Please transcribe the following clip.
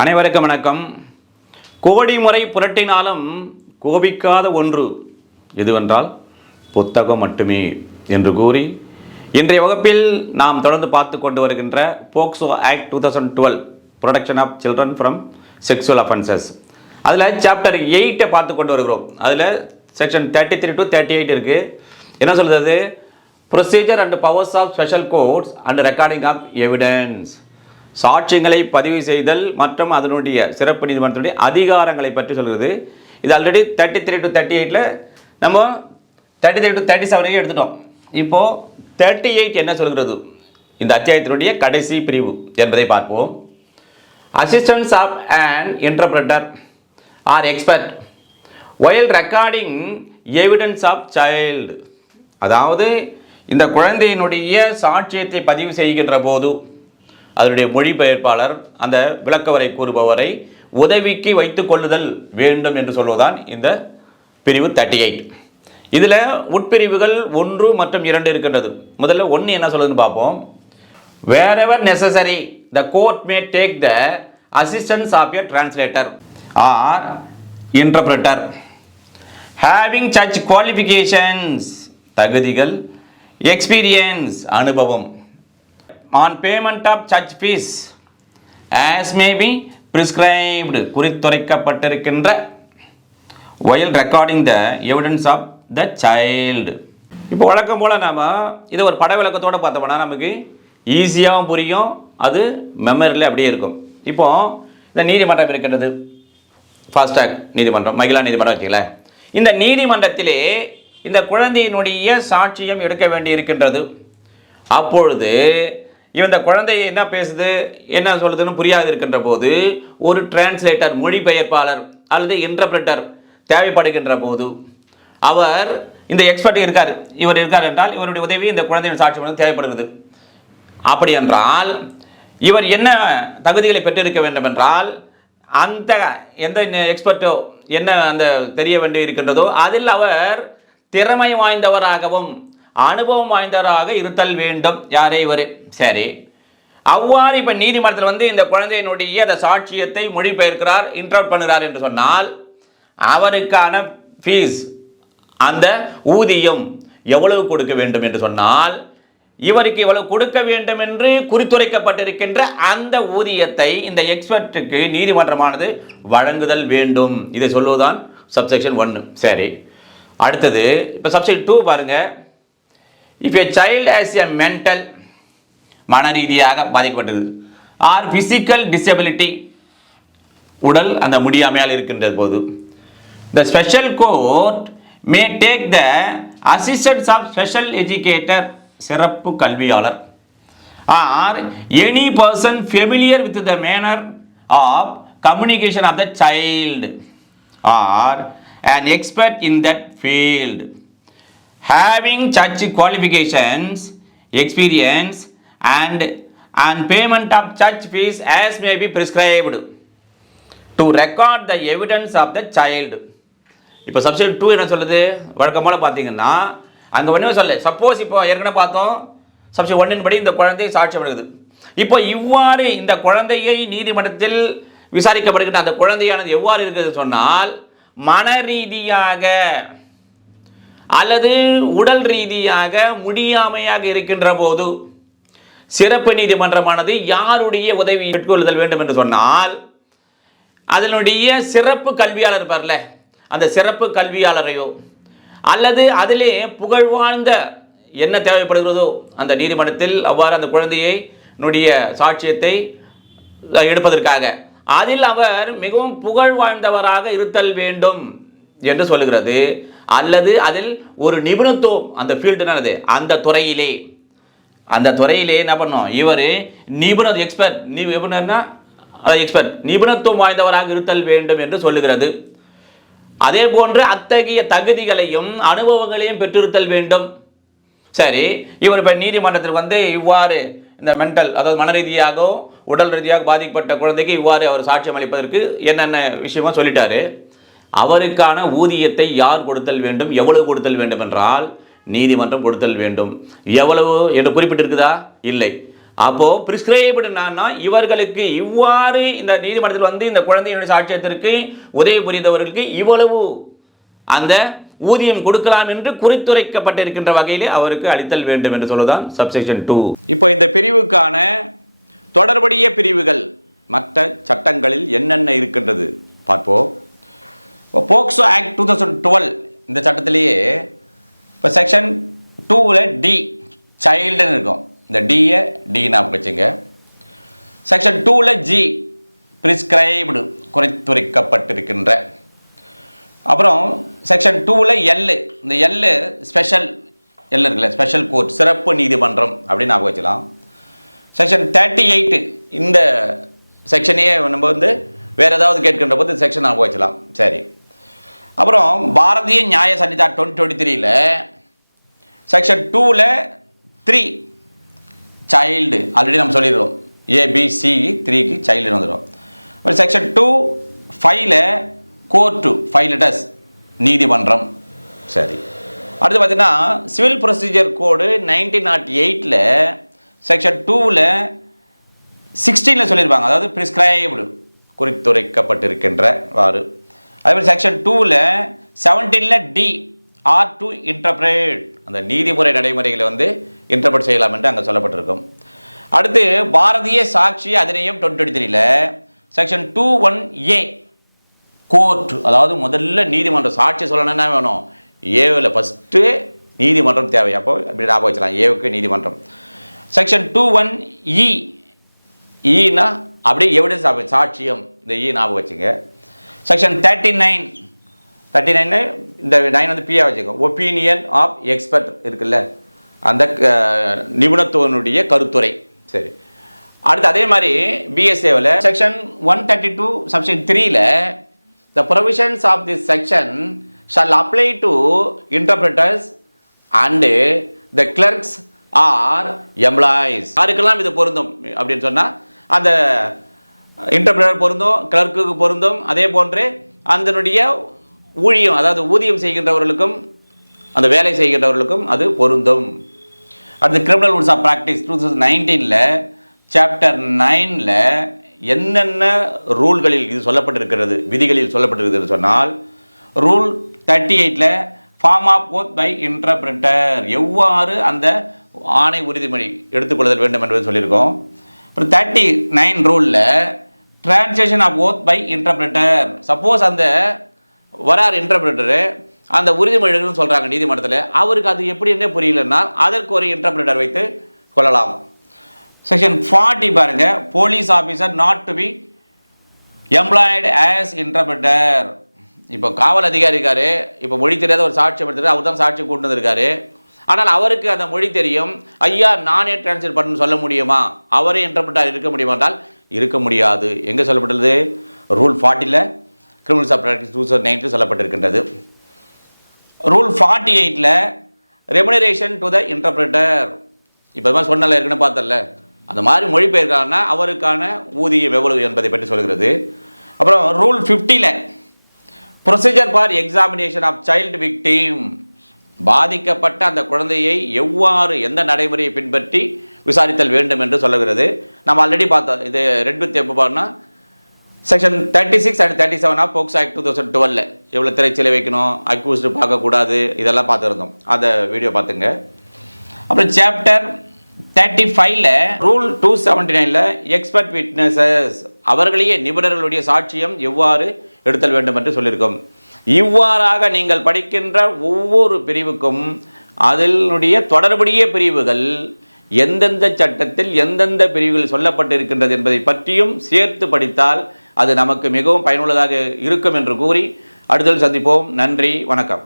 அனைவருக்கும் வணக்கம். கோடி முறை புரட்டினாலும் கோபிக்காத ஒன்று எதுவென்றால் புத்தகம் மட்டுமே என்று கூறி இன்றைய வகுப்பில் நாம் தொடர்ந்து பார்த்து கொண்டு வருகின்ற POCSO act 2012 protection of children from sexual offences அதில் சாப்டர் 8 பார்த்து கொண்டு வருகிறோம். அதில் செக்ஷன் 33 to 38 இருக்குது. என்ன சொல்கிறது? Procedure and powers of special courts and recording of evidence. சாட்சியங்களை பதிவு செய்தல் மற்றும் அதனுடைய சிறப்பு நீதிமன்றத்துடைய அதிகாரங்களை பற்றி சொல்கிறது. இது ஆல்ரெடி 33 to 38 நம்ம 33 to 37 எடுத்துட்டோம். இப்போது 38 என்ன சொல்கிறது? இந்த அத்தியாயத்தினுடைய கடைசி பிரிவு என்பதை பார்ப்போம். Assistance of an interpreter or expert while recording evidence of child. அதாவது இந்த குழந்தையினுடைய சாட்சியத்தை பதிவு செய்கின்ற போது அதனுடைய மொழிபெயர்ப்பாளர் அந்த விளக்கவரை கூறுபவரை உதவிக்கு வைத்துக் கொள்ளுதல் வேண்டும் என்று சொல்வதுதான் இந்த பிரிவு 38. இதில் உட்பிரிவுகள் 1 மற்றும் 2 இருக்கின்றது. முதல்ல 1 என்ன சொல்லுதுன்னு பார்ப்போம். wherever necessary the court may take the assistance of a translator or interpreter having such qualifications, தகுதிகள், experience, அனுபவம், on payment of such fees as may be prescribed, குறித்துரைக்கப்பட்டிருக்கின்ற while recording the evidence of the child. இப்போ வழக்கம் போல் நாம் இதை ஒரு பட விளக்கத்தோடு பார்த்தோம்னா நமக்கு ஈஸியாகவும் புரியும், அது மெமரியில் அப்படியே இருக்கும். இப்போது இந்த நீதிமன்றம் இருக்கின்றது, ஃபாஸ்டாக் நீதிமன்றம், மகிழா நீதிமன்றம் வச்சுக்கல. இந்த நீதிமன்றத்திலே இந்த குழந்தையினுடைய சாட்சியம் எடுக்க வேண்டி இருக்கின்றது. அப்பொழுது இந்த குழந்தை என்ன பேசுது, என்ன சொல்லுதுன்னு புரியாது இருக்கின்ற போது ஒரு டிரான்ஸ்லேட்டர், மொழிபெயர்ப்பாளர் அல்லது இன்டர்பிரட்டர் தேவைப்படுகின்ற போது அவர் இந்த எக்ஸ்பர்ட் இருக்கார், இவர் இருக்கார் என்றால் இவருடைய உதவி இந்த குழந்தையின் சாட்சியம் தேவைப்படுகிறது. அப்படி என்றால் இவர் என்ன தகுதிகளை பெற்றிருக்க வேண்டும் என்றால் அந்த எந்த எக்ஸ்பர்ட்டோ என்ன அந்த தெரிய வேண்டி இருக்கின்றதோ அதில் அவர் திறமை வாய்ந்தவராகவும் அனுபவம் வாய்ந்தவராக இருத்தல் வேண்டும். யாரே இவர்? சரி, அவ்வாறு இப்போ நீதிமன்றத்தில் இந்த குழந்தையினுடைய அந்த சாட்சியத்தை மொழிபெயர்க்கிறார், இன்டர்ப்ரெட் பண்ணுகிறார் என்று சொன்னால் அவருக்கான ஃபீஸ், அந்த ஊதியம் எவ்வளவு கொடுக்க வேண்டும் என்று சொன்னால் இவருக்கு இவ்வளவு கொடுக்க வேண்டும் என்று குறித்துரைக்கப்பட்டிருக்கின்ற அந்த ஊதியத்தை இந்த எக்ஸ்பர்ட்டுக்கு நீதிமன்றமானது வழங்குதல் வேண்டும். இதை சொல்லுவதுதான் சப்செக்ஷன் 1. சரி, அடுத்தது இப்போ சப்செக்ஷன் 2 பாருங்கள். If a child has a mental, மன ரீதியாக பாதிக்கப்பட்டது, ஆர் ஃபிசிக்கல் டிசபிலிட்டி, உடல் அந்த முடியாமையால் இருக்கின்ற போது, the special court may take the assistance of special educator, சிறப்பு கல்வியாளர், or any person familiar with the manner of communication of the child or an expert in that field having such qualifications, experience and payment of such fees as may be prescribed to record the evidence of the child. இப்போ subsection 2 என்ன சொல்லுது? வழக்கம் போல பார்த்தீங்கன்னா அங்கே ஒன்றுமே சொல்ல. Suppose இப்போ ஏற்கனவே பார்த்தோம் சப்செக்ஷன் 1 படி இந்த குழந்தை சாட்சியம் எடுக்குது. இப்போ இவ்வாறு இந்த குழந்தையை நீதிமன்றத்தில் விசாரிக்கப்படுகின்ற அந்த குழந்தையானது எவ்வாறு இருக்குது சொன்னால் மன ரீதியாக அல்லது உடல் ரீதியாக முடியாமையாக இருக்கின்ற போது சிறப்பு நீதிமன்றமானது யாருடைய உதவி பெற்றுக்கொள்ளுதல் வேண்டும் என்று சொன்னால் அதனுடைய சிறப்பு கல்வியாளர் இருப்பார்ல, அந்த சிறப்பு கல்வியாளரையோ அல்லது அதிலே புகழ்வாழ்ந்த என்ன தேவைப்படுகிறதோ அந்த நீதிமன்றத்தில் அவ்வாறு அந்த குழந்தையினுடைய சாட்சியத்தை எடுப்பதற்காக அதில் அவர் மிகவும் புகழ் வாழ்ந்தவராக இருத்தல் வேண்டும் என்று சொல்லுகிறது. அல்லது அதில் ஒரு நிபுணத்துவம், அந்த ஃபீல்டுனானது அந்த துறையிலே என்ன பண்ணோம், இவர் நிபுணர் எக்ஸ்பர்ட், நிபுணர்னா எக்ஸ்பர்ட், நிபுணத்துவம் வாய்ந்தவராக இருத்தல் வேண்டும் என்று சொல்லுகிறது. அதே போன்று அத்தகைய தகுதிகளையும் அனுபவங்களையும் பெற்றிருத்தல் வேண்டும். சரி, இவர் இப்போ நீதிமன்றத்தில் இவ்வாறு இந்த மென்டல், அதாவது மன ரீதியாகவோ உடல் ரீதியாக பாதிக்கப்பட்ட குழந்தைக்கு இவ்வாறு அவர் சாட்சியம் அளிப்பதற்கு என்னென்ன விஷயமா சொல்லிட்டாரு. அவருக்கான ஊதியத்தை யார் கொடுத்தல் வேண்டும், எவ்வளவு கொடுத்தல் வேண்டும் என்றால் நீதிமன்றம் கொடுத்தல் வேண்டும். எவ்வளவு என்று குறிப்பிட்டிருக்குதா? இல்லை. அப்போது பிரிஸ்கிரைப்டு என்னன்னா இவர்களுக்கு இவ்வாறு இந்த நீதிமன்றத்தில் வந்து இந்த குழந்தையினுடைய சாட்சியத்திற்கு உதவி புரிந்தவர்களுக்கு இவ்வளவு அந்த ஊதியம் கொடுக்கலாம் என்று குறித்துரைக்கப்பட்டிருக்கின்ற வகையிலே அவருக்கு அளித்தல் வேண்டும் என்று சொல்லுதான் சப்செக்ஷன் 2. இப்போ இந்த பிரிவுக்கான தொடர்புடைய பிரிவுகள் மற்ற சட்டங்களில் என்னென்ன இருக்கின்றது பார்ப்போம். இப்போ போக்சோ ஆக்ட் 2012 இந்த சட்டத்திலேயே இப்போ செக்ஷன் 2ல் டி சைல்டுன்னு இருக்கும். இந்த டியை டி நான் வச்சுங்க. செக்ஷன் 2ல் ஜி பிரிஸ்கிரைப்டு குறித்துரைக்கப்பட்டிருக்கின்ற. அப்புறம் செக்ஷன் 2ல் எல் இந்த எல் ஸ்பெஷல் எல் இருக்குல்ல ஸ்பெஷல் கோர்ட் சிறப்பு நீதிமன்றம் அப்படின்னு ஞாபகம் வச்சுக்கலாம். செக்ஷன் 38 இந்த செக்ஷனையே நம்ம வந்து வேறு ஏதாவது கேட்கின்ற போது செக்ஷன் ஞாபகம் வச்சுக்கலாம். சரி. அப்புறம் பாரதிய நியாய சன்னிதா 2023ல் செக்ஷன் 2ல் 3 சைல்டு ஆல்ரெடி நம்ம சொல்லிடுறோம். ஏபிசி 3க்கு சைல்டுன்னு வந்துடும். அப்புறம் செக்ஷன் 2(5)ல் கோர்ட்டு 5 letters நீதிமன்றம். சரி. அடுத்து பார்த்தீங்கன்னா சிவில் ப்ரொசீஜர் கோடு 1908ல் செக்ஷன் 2ல் 16ல் சொல்லியிருப்பாங்க. அதாவது பிரிஸ்கிரைப்டு குறித்துரைக்கப்பட்டிருக்கின்றவாறு. அதேமாதிரி செக்ஷன் 2ல் 17ல் டி ஆர் டு இன்டர்பிரேட் அந்த நீதிமுறை நடைமுறைகளை வந்து இன்டர்பிரேட் செய்யலாம் என்று அங்கே சொல்லப்பட்டிருக்கும். அடுத்து பாரதிய சாட்சி அதிநியம் 2023ல் செக்ஷன் 21A கோர்ட் அதாவது முதல்ல நீதிமன்றம் சாட்சி சொல்லணும்னா வேணும் ஏவில் ஃபஸ்ட்டு நீதிமன்றம் தேவை. அப்போ இப்படி ஞாபகம் வச்சலாம் ஏவுக்கு நீதிமன்றம். செக்ஷன் 21E ஈனா அப்படியே எவிடன்ஸ் சாட்சியம் இந்த ஞாபகம் வச்சுங்க. செக்ஷன் 39 இந்த 9 வந்து பியா வச்சுக்கோ ஒப்பீனியன் ஆஃப் எக்ஸ்பர்ட் இருக்குல்ல அந்த நிபுணத்துவனுடைய கருத்துரை. சரி. அடுத்து அதே மாதிரி பிஎஸ்ஏவில் செக்ஷன் 132 செக்ஷன் 3ல் the provisions of this section shall apply to interpreters and the clerks or employees. யாருக்கெல்லாம் இது பொருந்தும் அப்படின்னு சொன்னால் அந்த இன்டர்பிரேட்டர் பொருந்தும், கிளர்க்குக்கு பொருந்தும், அதே போன்று அதனுடைய ஊழியம் அதாவது ஊதியம் செய்கின்றவர்களுக்கும் அந்த வேலை செய்கின்றவர்களுக்கும் அது பொருந்தும். அடுத்து கிரிமினல் ரூல்ஸ் ஆஃப் ப்ராக்டிஸ் 2019ல் சாப்டர் 9ல் என்னென்ன ரூல்களில் இது சொல்லப்பட்டிருக்கிறது விதிகளில் சொல்லப்பட்டிருக்கிறது சொன்னால் ரூல் 38ல் form of oath by interpreter எவ்வாறு அந்த ஆணை உறுதிமொழி எடுத்துக்கொள்ளுதல் வேண்டும் என்பது சொல்லியிருக்கோம். அப்புறம் 39 ரூலில் translation of oath by interpreter suppose அந்த வரார் இன்டர்பிரேட்டரு அந்த உறுதிமொழிகள்னு சொல்கிறாங்க நீதிமன்றத்தில் அவருக்கு அது எப்படி என்ன புரியலன்னா அதற்கு ஒரு இன்டர்பிரேட்டர் வைத்து கொள்ளலாம். செக்ஷன் 40 பாருங்க police officer not to be employed as interpreter. இப்போ காவல் அதிகாரி இருக்காரு, இப்போ மொழி தெரியாத ஒரு சாட்சியம் எடுத்துட்டு அவர் தான் சாட்சி கூட்டு வந்திருக்காரு. ஆனால் அவருக்கு அந்த மொழி தெரியும், ஐயா நானே டிரான்ஸ்லேட் பண்ணு சொல்ல முடியுமா, அவரே இன்டர்பிரேட்டர் இருக்க முடியுமா என்றால் இருக்க முடியாது. எங்கே சொல்லப்பட்டுள்ளது? ரூல் 40ல் கிரிமினல்ஸ் ஆஃப் ப்ராக்டிஸ் 2019 சொல்லப்பட்டிருக்கின்றது. ரூல் 48ல் ரெமுனரேஷன் டு த இன்டர்பிரேட்டர் இப்போ மாதிரி சொன்னல இருக்குன்னு பார்த்தல அந்த மாதிரி மொழிபெயர்க்கான அவருக்கான ஊதியம் எவ்வளவு என்பதை பற்றி சொல்கிறது. அப்புறம் ரூல் 50ல் procedure for examination of child victim பாதிக்கப்பட்ட அந்த குழந்தையை எவ்வாறு எந்த நடைமுறையை பின்பற்றி விசாரித்தல் வேண்டும் என்று சொல்லுகிறது. நம்ம ஆல்ரெடி பார்த்தோம். இது ரெட் வித் எப்போ பார்த்தோம்னா section 36 and 37 of POCSO act 2012 எவ்வளோ திரைச்சிலை வைக்கணும், அக்யூஸ்டு பார்க்கக்கூடாது, இதெல்லாம் பார்த்துருந்தோம். அந்த வீடியோ பார்த்துங்க. அப்புறம் சாப்டர் 35ல் ரூல் 279ல் எக்ஸ்பர்ட் விட்னஸஸ் அவர்களையே நிபுணர்களுடைய சாட்சியம் எவ்வாறு எடுத்தல் வேண்டும் என்று சொல்லியிருக்கோம். இவ்வாறாக நீங்கள் படிக்கின்ற ஒவ்வொரு பிரிவுக்கும் அதனுடைய தொடர்புடைய பிரிவுகள் எந்தெந்த சட்டத்தில் எந்தெந்த பிரிவுகள் சொல்லப்பட்டிருக்கின்றது என்பதை பற்றியும் சேர்த்து படித்தால் அது நமக்கு மிகவும் பயனுள்ளதாக இருக்கும் என்று கூறி அடுத்ததில் சந்திப்போம். நன்றி, வணக்கம்.